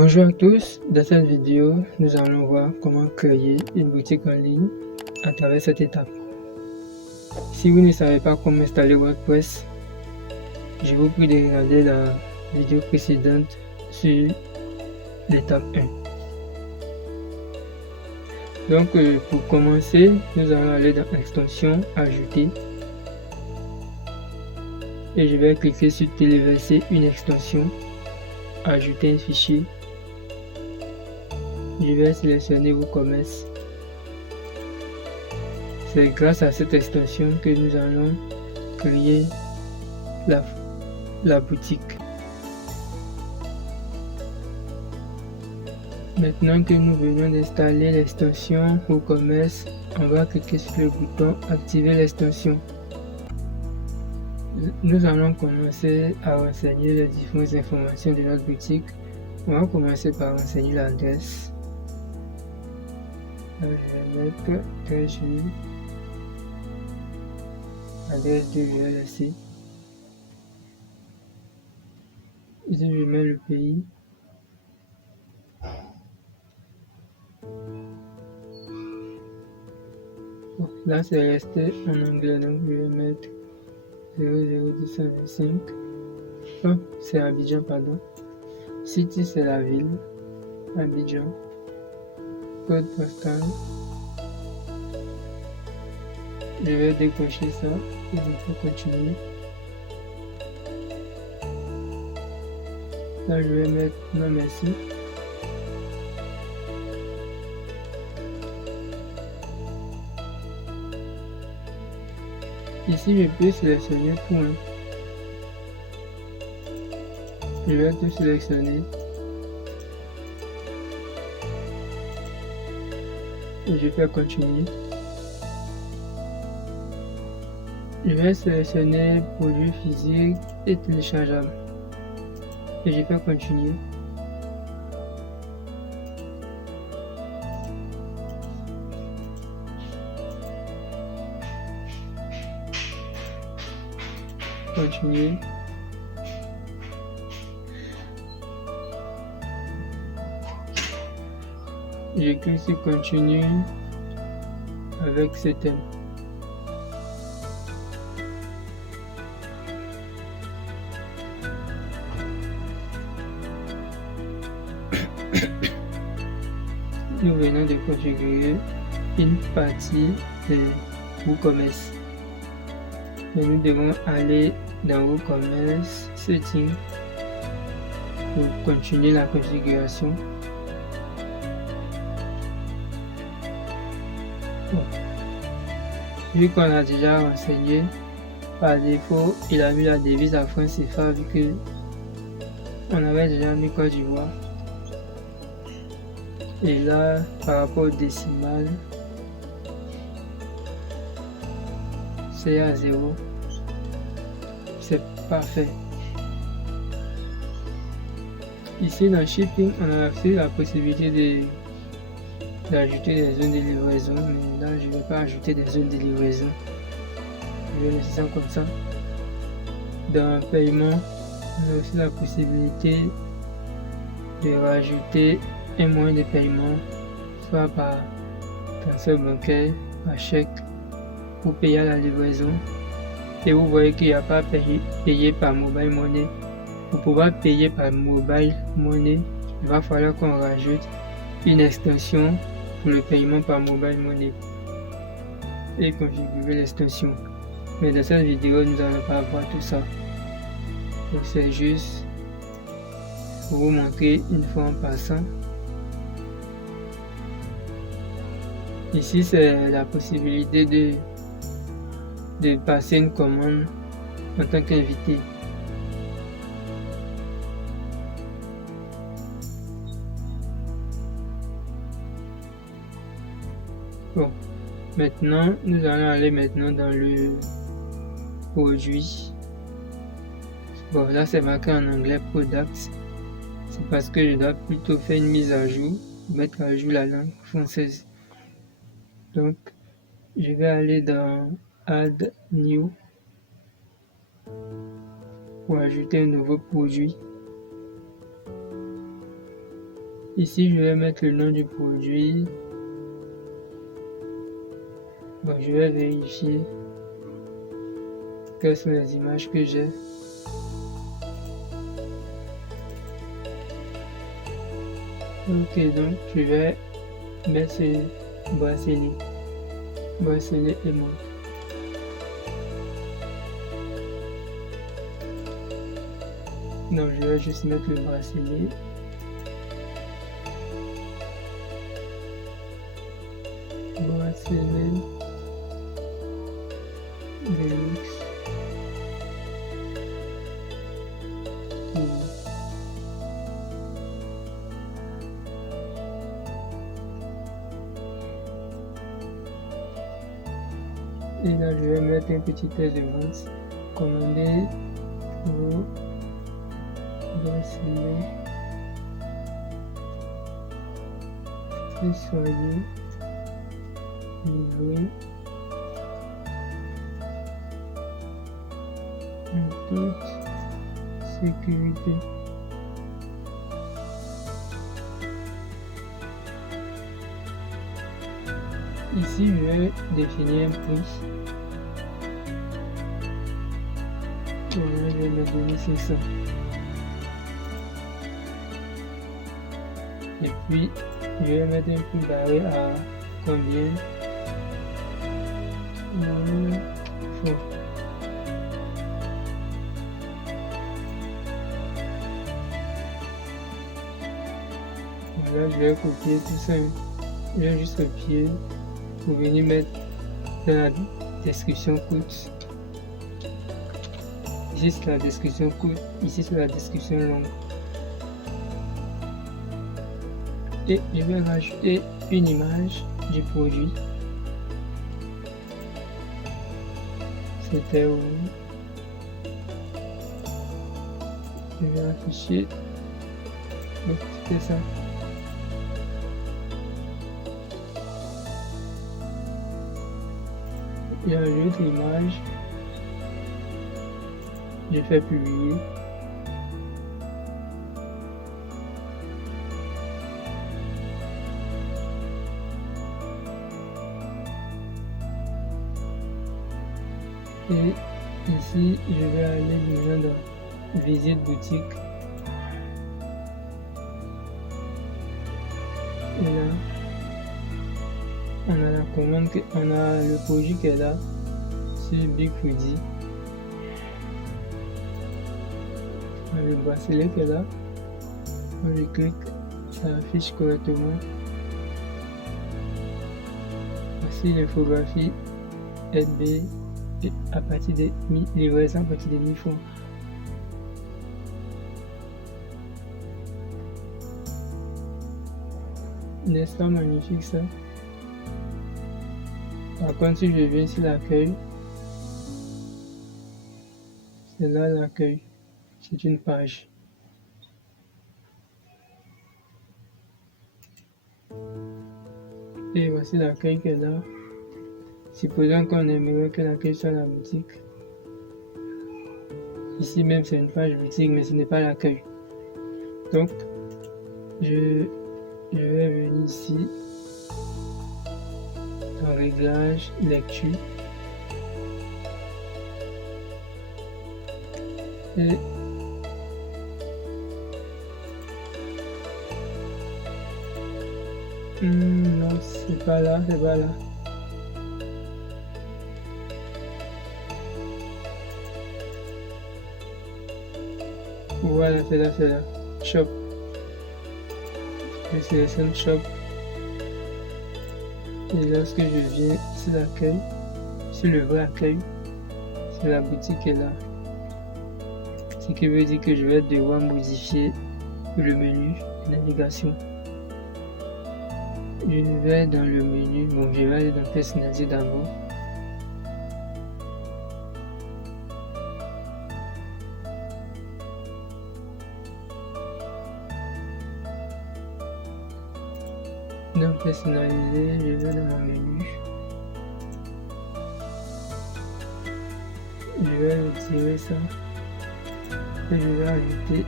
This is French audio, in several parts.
Bonjour à tous, dans cette vidéo, nous allons voir comment créer une boutique en ligne à travers cette étape. Si vous ne savez pas comment installer WordPress, je vous prie de regarder la vidéo précédente sur l'étape 1. Donc pour commencer, nous allons aller dans Extension, Ajouter. Et je vais cliquer sur Téléverser une extension, Ajouter un fichier. Je vais sélectionner WooCommerce. C'est grâce à cette extension que nous allons créer la boutique. Maintenant que nous venons d'installer l'extension WooCommerce, on va cliquer sur le bouton Activer l'extension. Nous allons commencer à renseigner les différentes informations de notre boutique. On va commencer par renseigner l'adresse. Je vais mettre Tréjus, adresse de VLC. Ici, je mets le pays. Bon, là, c'est resté en anglais, donc je vais mettre 00125. Oh, c'est Abidjan, pardon. City, c'est la ville. Abidjan. Code postal. Je vais décocher ça et je vais continuer. Là, je vais mettre non merci. Ici, je peux sélectionner tout. Je vais tout sélectionner. Et je vais continuer. Je vais sélectionner produits physiques et téléchargeables. Et je vais continuer. Continuer. Je clique sur continue avec ce thème. Nous venons de configurer une partie de WooCommerce. Et nous devons aller dans WooCommerce Settings pour continuer la configuration. Bon. Vu qu'on a déjà renseigné, par défaut, il a mis la devise à francs CFA vu que on avait déjà mis Côte d'Ivoire. Et là, par rapport au décimal, c'est à 0. C'est parfait. Ici dans Shipping, on a aussi la possibilité d'ajouter des zones de livraison, mais là je ne vais pas ajouter des zones de livraison. Je vais laisser ça comme ça. Dans Paiement, on a aussi la possibilité de rajouter un moyen de paiement, soit par transfert bancaire, par chèque, pour payer à la livraison. Et vous voyez qu'il n'y a pas payer par mobile money. Pour pouvoir payer par mobile money, il va falloir qu'on rajoute une extension pour le paiement par mobile money et configurer l'extension. Mais dans cette vidéo, nous n'allons pas voir tout ça. Donc c'est juste pour vous montrer une fois en passant. Ici, c'est la possibilité de passer une commande en tant qu'invité. Bon, maintenant, nous allons aller maintenant dans le produit. Bon, là, c'est marqué en anglais Products. C'est parce que je dois plutôt faire une mise à jour, mettre à jour la langue française. Donc, je vais aller dans Add New pour ajouter un nouveau produit. Ici, je vais mettre le nom du produit. Bon, je vais vérifier quelles sont les images que j'ai. Ok, donc je vais mettre ce bracelet et montre. Donc je vais juste mettre le bracelet. Bracelet Deluxe. Et là, je vais mettre un petit test de vente. Commander vos bracelets et soyez livrés en toute sécurité. Ici, je vais définir un prix. Je vais me donner 500. Et puis, je vais mettre un prix barré à combien? Là, je vais copier tout ça. Je vais juste copier pour venir mettre dans la description courte. Ici, c'est la description courte. Ici, c'est la description longue. Et je vais rajouter une image du produit. C'était où? Je vais afficher. Donc, c'était ça. J'ajoute l'image. Je fais publier. Et ici, je vais aller maintenant dans visite boutique. Et là, on a la commande, on a le produit qui est là sur Big Foodie. On a le bracelet qui est là. On le clique, ça affiche correctement. Voici l'infographie LB à partir des livraisons à partir de 1000 francs. N'est-ce pas magnifique ça? Par contre, si je viens sur l'accueil, c'est là l'accueil. C'est une page. Et voici l'accueil qui est là. Supposons qu'on aimerait que l'accueil soit la boutique. Ici même c'est une page boutique, mais ce n'est pas l'accueil. Donc, je vais venir ici dans réglage, lecture. Et non, c'est pas là, c'est pas là. Voilà, c'est là, c'est là. Shop. Je sélectionne Shop. Et lorsque je viens sur l'accueil, sur le vrai accueil, c'est la boutique qui est là. Ce qui veut dire que je vais devoir modifier le menu de navigation. Je vais dans le menu, bon, je vais aller dans personnaliser d'abord. Dans personnaliser, je vais dans mon menu. Je vais retirer ça. Et je vais ajouter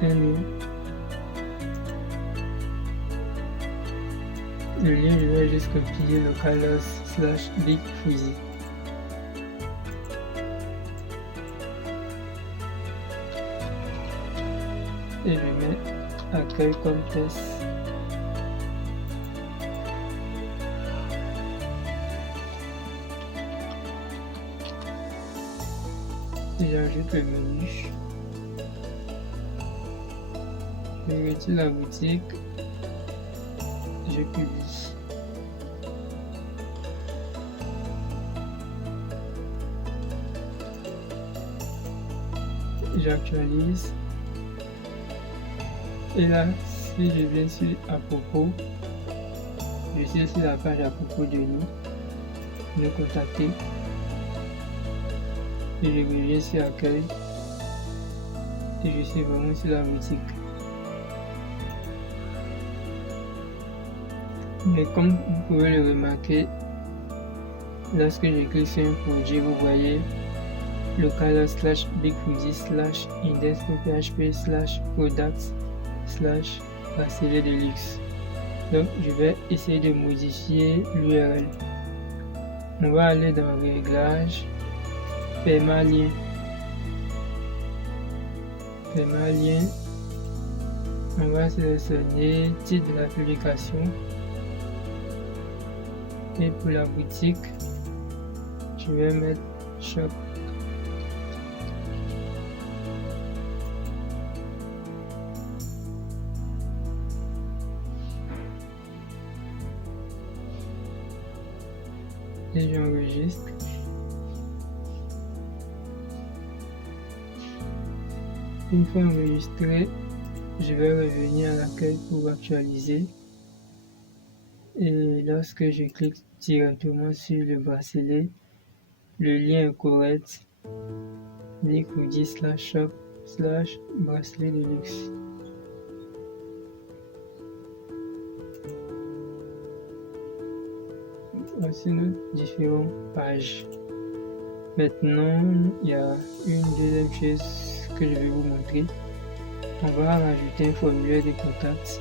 un lien. Le lien, je vais juste copier localhost/bigfuzzy. Et je mets accueil comme test. Et j'ajoute le menu. Je retire la boutique. Je publie. J'actualise. Et là, si je viens sur à propos, je suis sur la page à propos de nous contacter. Et je reviens sur accueil. Et je suis vraiment sur la boutique. Mais comme vous pouvez le remarquer, lorsque je clique sur un produit, vous voyez localhost/bigfuzzy/index.php/products/bracelet de luxe. Donc je vais essayer de modifier l'URL. On va aller dans réglages, permalien. On va sélectionner titre de la publication. Et pour la boutique, je vais mettre shop. Et j'enregistre. Une fois enregistré, je vais revenir à l'accueil pour actualiser. Et lorsque je clique directement sur le bracelet, le lien est correct. bigfuzzy/shop/bracelet de luxe. Voici nos différentes pages. Maintenant, il y a une deuxième chose que je vais vous montrer. On va rajouter un formulaire de contact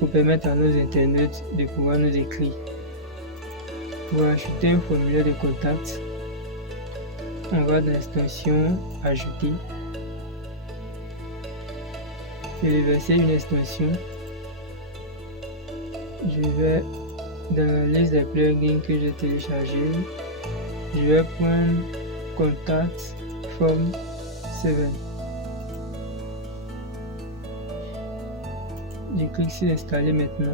pour permettre à nos internautes de pouvoir nous écrire. Pour ajouter un formulaire de contact, on va dans l'extension ajouter. Téléverser une extension. Je vais dans la liste des plugins que j'ai téléchargé. Je vais prendre Contact Form 7. Je clique sur installer maintenant.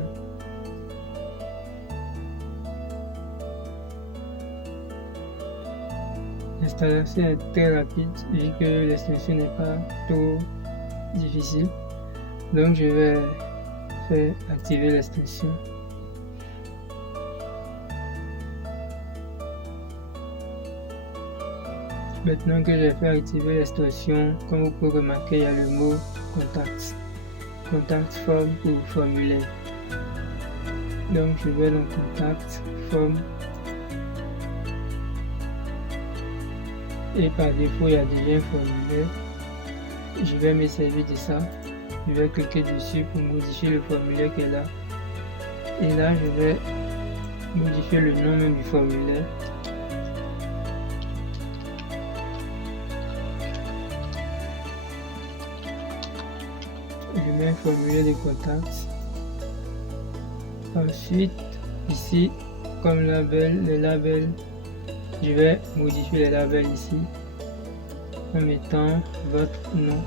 L'installation est très rapide vu que l'extension n'est pas trop difficile. Donc je vais faire activer l'extension. Maintenant que j'ai fait activer l'extension, comme vous pouvez remarquer, il y a le mot contact. Contact form pour formulaire. Donc je vais dans contact form. Et par défaut, il y a déjà un formulaire. Je vais me servir de ça. Je vais cliquer dessus pour modifier le formulaire qui est là. Et là, je vais modifier le nom même du formulaire. Je mets un formulaire de contact. Ensuite, ici, comme label, les labels, je vais modifier les labels ici en mettant votre nom.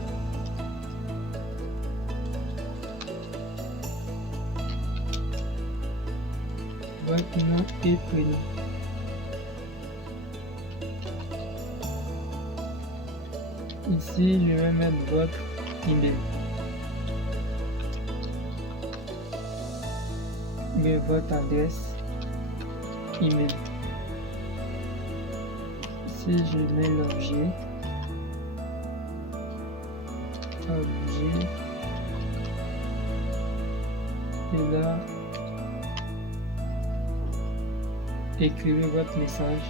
Votre nom et prénom. Ici, je vais mettre votre email. Mais votre adresse email. Ici, je mets l'objet. Et là, écrivez votre message.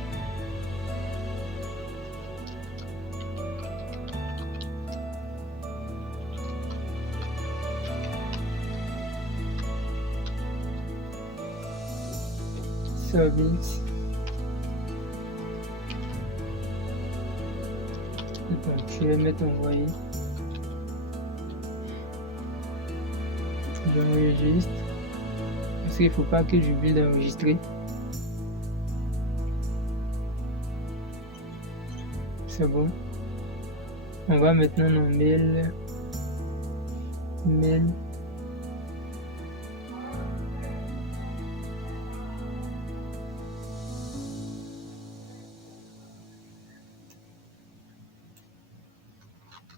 service. Donc, je vais mettre envoyer. J'enregistre. Parce qu'il ne faut pas que j'oublie d'enregistrer. C'est bon. On va maintenant dans mail. Mail.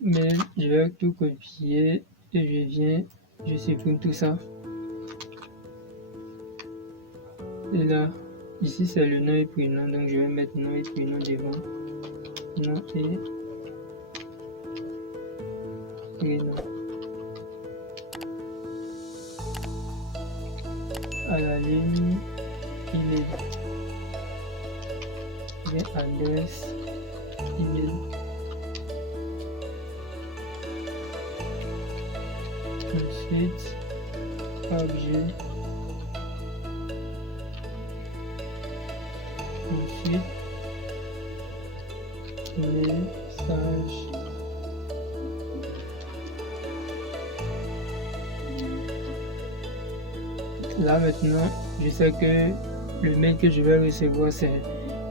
Mais je vais tout copier et je supprime tout ça. Et là, ici c'est le nom et prénom, donc je vais mettre nom et prénom devant. Nom et prénom. À la ligne, email. Bien adresse, email. Ensuite, objet. Ensuite, message. Là maintenant, je sais que le mail que je vais recevoir c'est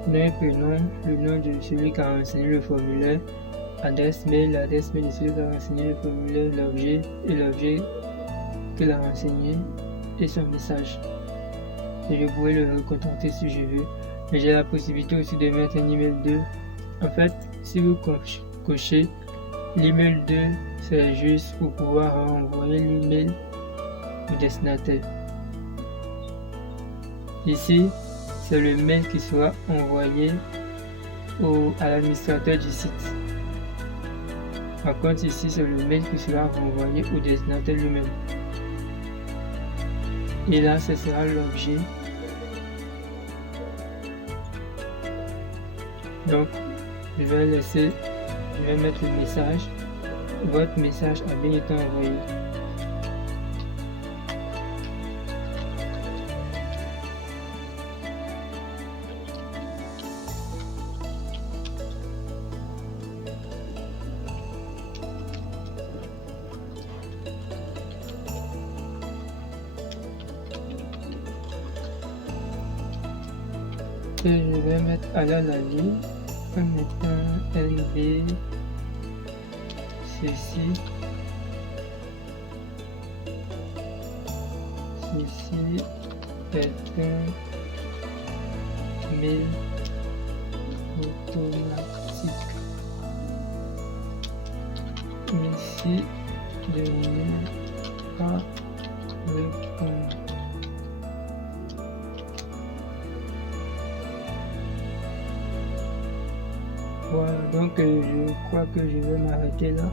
nom et prénom, le nom de celui qui a renseigné le formulaire, adresse mail de celui qui a renseigné le formulaire, l'objet et l'objet qu'il a renseigné et son message. Et je pourrais le recontenter si je veux. Mais j'ai la possibilité aussi de mettre un email 2. En fait, si vous cochez l'email 2, c'est juste pour pouvoir envoyer l'email au destinataire. Ici, c'est le mail qui sera envoyé à l'administrateur du site. Par contre, ici, c'est le mail qui sera envoyé au destinataire lui-même. Et là, ce sera l'objet. Donc, je vais mettre le message. Votre message a bien été envoyé. Et je vais mettre à la ligne en mettant LV ceci est un mail automatique. Merci de ne pas répondre. Voilà, donc je crois que je vais m'arrêter là.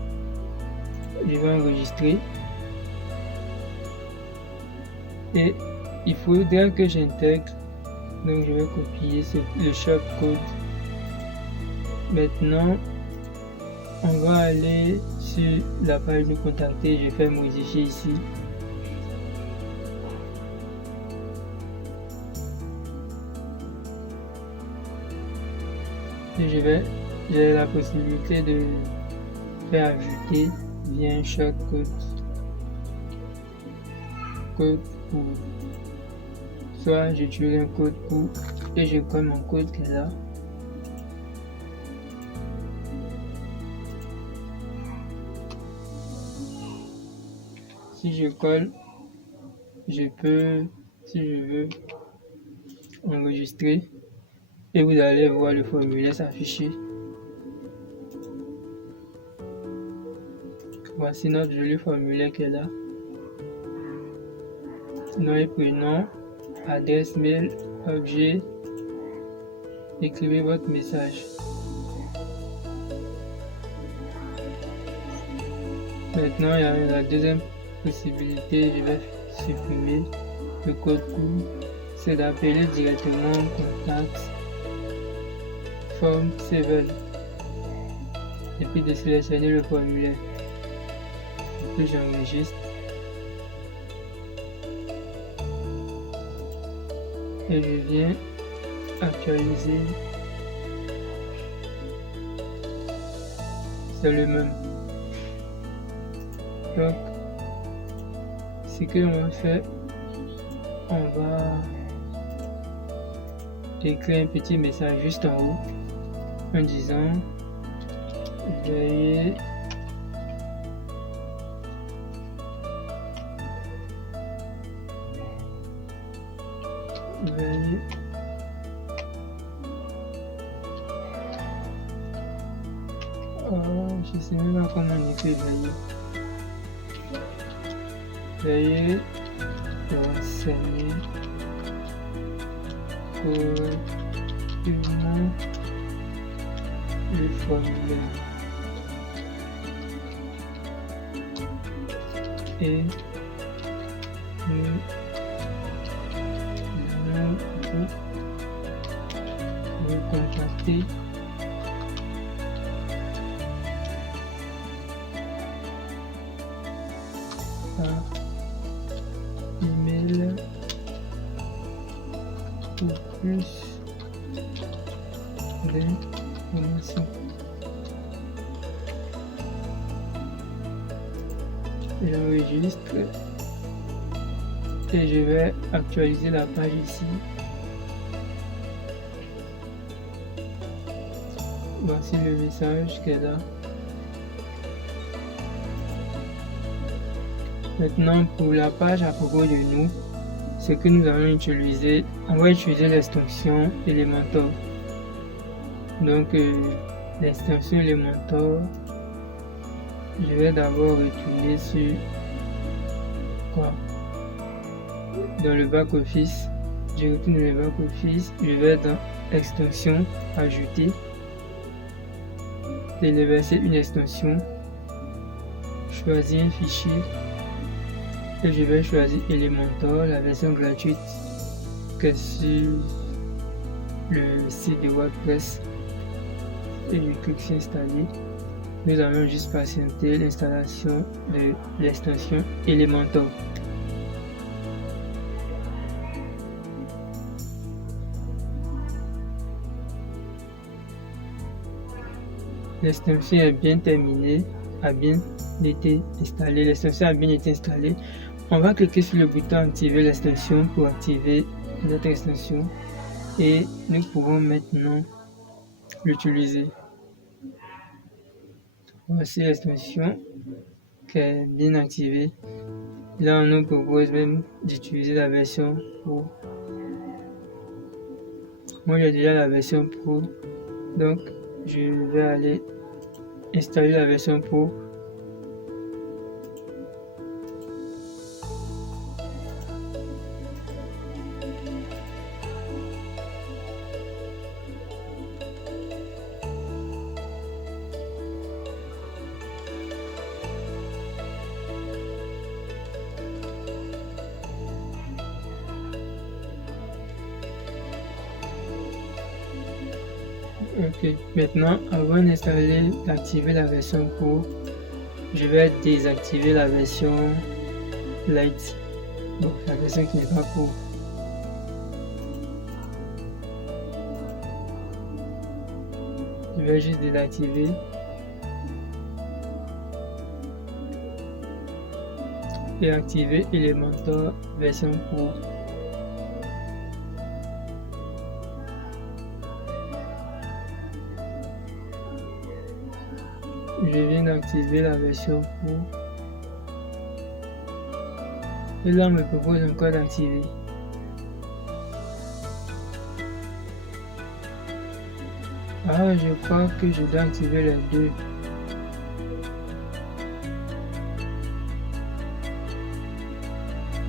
Je vais enregistrer. Et il faudra que j'intègre. Donc je vais copier le shortcode. Maintenant, on va aller sur la page de contacter. Je vais modifier ici. Et j'ai la possibilité de faire ajouter via un shortcode code pour. Soit j'utilise un code pour et je colle mon code qui est là. Si je colle, je peux, si je veux, enregistrer. Et vous allez voir le formulaire s'afficher. Voici notre joli formulaire qui est là. Nom et prénom, adresse mail, objet. Écrivez votre message. Maintenant, il y a la deuxième possibilité. Je vais supprimer le code court. C'est d'appeler directement contact form 7 et puis de sélectionner le formulaire. Et puis j'enregistre. et je viens actualiser. C'est le même. Donc, ce que l'on va faire, on va écrire un petit message juste en haut en disant veuillez je sais même pas comment on écrit veuillez renseigner correctement le formulaire et nous vous contacter par email pour plus d'informations. J'enregistre et je vais actualiser la page ici. Voici le message qui est là. Maintenant, pour la page à propos de nous, ce que nous allons utiliser, on va utiliser l'extension Elementor. Donc, l'extension Elementor, je vais d'abord retourner sur quoi? Dans le back office. Je retourne dans le back office, je vais dans extension, ajouter, téléverser une extension, choisir un fichier et je vais choisir Elementor, la version gratuite que sur le site de WordPress et je clique sur installer. Nous allons juste patienter l'installation de l'extension Elementor. L'extension est bien terminée, a bien été installée. L'extension a bien été installée. On va cliquer sur le bouton activer l'extension pour activer notre extension et nous pouvons maintenant l'utiliser. Voici l'extension qui est bien activée. Là, on nous propose même d'utiliser la version Pro. Moi, j'ai déjà la version Pro, donc je vais aller installer la version Pro. Ok, maintenant avant d'activer la version Pro, je vais désactiver la version Lite, donc la version qui n'est pas Pro. Je vais juste désactiver. Et activer Elementor version Pro. Je viens d'activer la version Pro. Et là, on me propose encore d'activer. Ah, je crois que je dois activer les deux.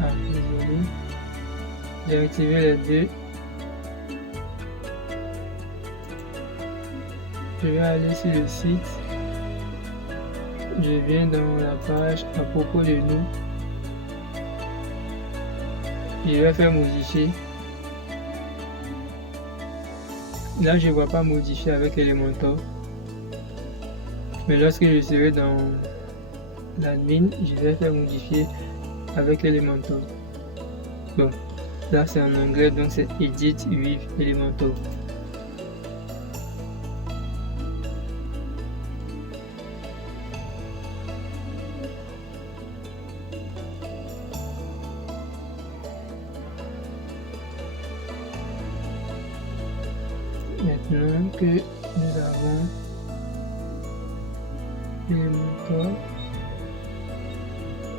Ah, désolé. J'ai activé les deux. Je vais aller sur le site. Je viens dans la page à propos de nous. Je vais faire modifier. Là, je ne vois pas modifier avec Elementor. Mais lorsque je serai dans l'admin, je vais faire modifier avec Elementor. Bon, Là c'est en anglais, donc c'est Edit with Elementor. Maintenant que nous avons Elementor,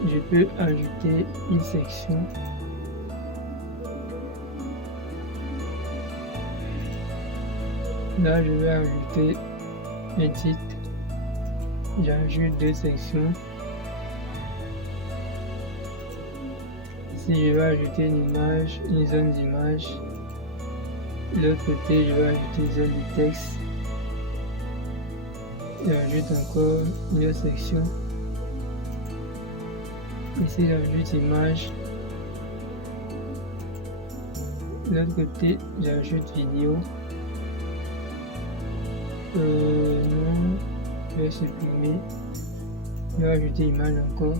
je peux ajouter une section. Là, je vais ajouter un titre. J'ajoute 2 sections. Ici, je vais ajouter une image, une zone d'image. De l'autre côté, je vais ajouter une zone de texte. J'ajoute encore une autre section. Ici, j'ajoute image. De l'autre côté, j'ajoute vidéo. Non, je vais supprimer. Je vais ajouter image encore.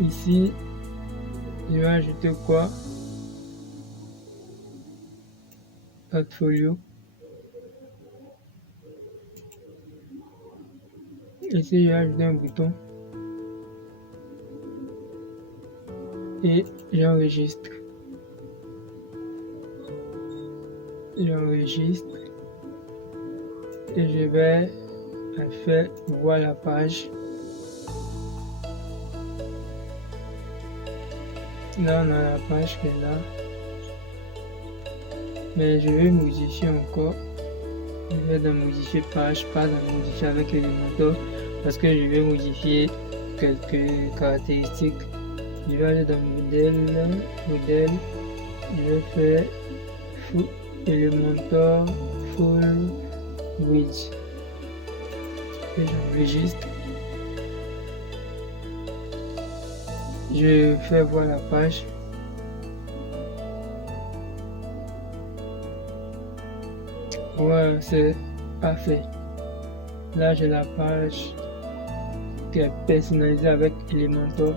Ici, je vais ajouter quoi? Portfolio. Ici, je vais ajouter un bouton. Et j'enregistre. J'enregistre. Et je vais faire voir la page. Là, on a la page qui est là. Mais je vais modifier encore. Je vais dans modifier page, pas dans modifier avec Elementor, parce que je vais modifier quelques caractéristiques. Je vais aller dans modèle, je vais faire Elementor Full Width. Et j'enregistre. Je fais voir la page. Voilà, c'est parfait. Là, j'ai la page qui est personnalisée avec Elementor.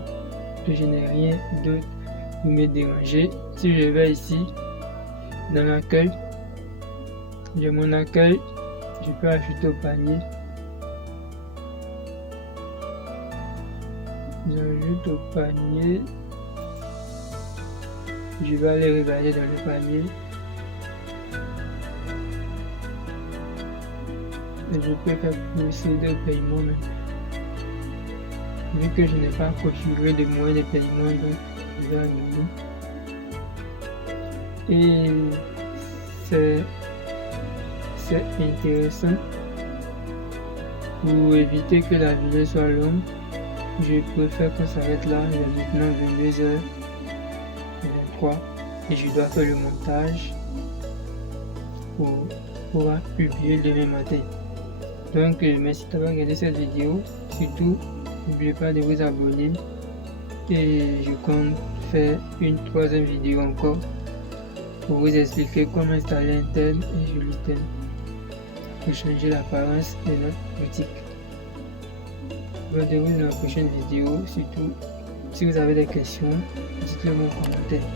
Je n'ai rien d'autre pour me déranger. Si je vais ici, dans l'accueil, j'ai mon accueil, je peux ajouter au panier. J'ajoute au panier. Je vais aller regarder dans le panier. Et je peux faire procéder au paiement maintenant. Vu que je n'ai pas configuré de moyen de paiement, donc je vais allumer. Et c'est intéressant. Pour éviter que la vidéo soit longue, je préfère qu'on s'arrête là. Il est maintenant 22h23 et je dois faire le montage pour pouvoir publier demain matin. Donc merci d'avoir regardé cette vidéo. Surtout, n'oubliez pas de vous abonner. Et je compte faire une 3e vidéo encore pour vous expliquer comment installer un thème et joli thème pour changer l'apparence de notre boutique. Rendez-vous dans la prochaine vidéo. Surtout, si vous avez des questions, dites-le moi en commentaire.